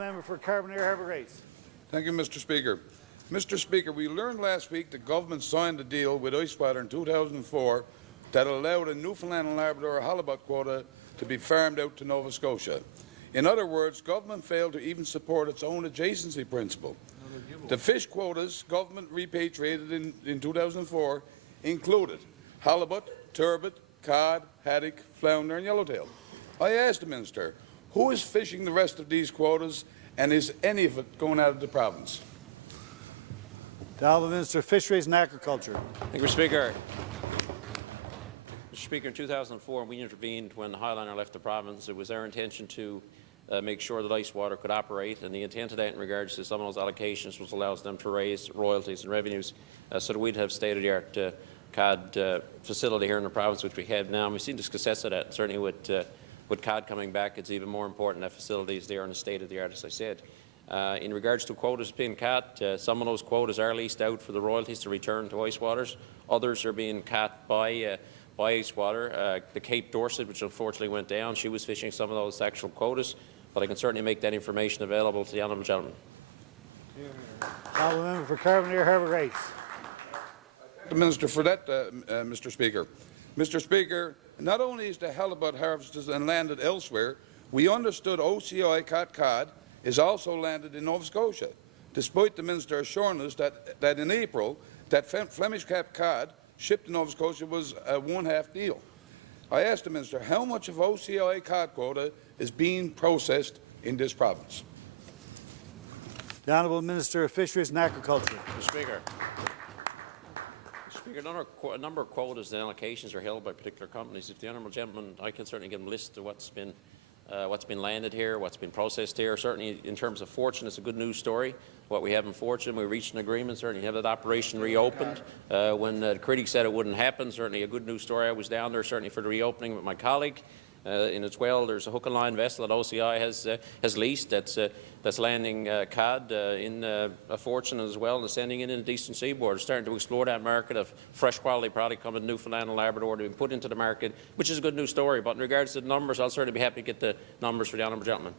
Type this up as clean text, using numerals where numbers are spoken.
Member for Carbonear-Harbour race. Thank you, Mr. Speaker. Mr. Speaker, we learned last week the government signed a deal with Icewater in 2004 that allowed a Newfoundland and Labrador halibut quota to be farmed out to Nova Scotia. In other words, government failed to even support its own adjacency principle. The fish quotas government repatriated in 2004 included halibut, turbot, cod, haddock, flounder and yellowtail. I asked the Minister, who is fishing the rest of these quotas, and is any of it going out of the province? The Honourable Minister of Fisheries and Aquaculture. Thank you, Mr. Speaker. Mr. Speaker, in 2004, we intervened when the Highliner left the province. It was our intention to make sure that Icewater could operate, and the intent of that in regards to some of those allocations was allows them to raise royalties and revenues so that we'd have state-of-the-art cod facility here in the province, which we have now. And we've seen the success of that. Certainly with cod coming back, it's even more important that facilities there in the state-of-the-art, as I said. In regards to quotas being cut, some of those quotas are leased out for the royalties to return to Icewaters. Others are being cut by Icewater. The Cape Dorset, which unfortunately went down, she was fishing some of those actual quotas, but I can certainly make that information available to the honourable gentleman. Honourable Member for Carbonear-Harbour race. Thank the Minister for that, Mr. Speaker. Mr. Speaker, not only is the halibut harvested and landed elsewhere, we understood OCI cod is also landed in Nova Scotia, despite the Minister assuring us that in April that Flemish cap cod shipped to Nova Scotia was a one-half deal. I asked the Minister how much of OCI cod quota is being processed in this province. The Honourable Minister of Fisheries and Aquaculture. Mr. Speaker. Mr. Speaker, a number of quotas and allocations are held by particular companies. If the honourable gentleman, I can certainly give him a list of what's been landed here, what's been processed here. Certainly in terms of Fortune, it's a good news story. What we have in Fortune, we reached an agreement, certainly have that operation reopened. When Critic said it wouldn't happen, certainly a good news story. I was down there certainly for the reopening with my colleague. In as well, there's a hook and line vessel that OCI has leased that's landing cod in a Fortune as well and sending it in the eastern seaboard. We're starting to explore that market of fresh quality product coming to Newfoundland and Labrador to be put into the market, which is a good news story. But in regards to the numbers, I'll certainly be happy to get the numbers for the honourable gentleman.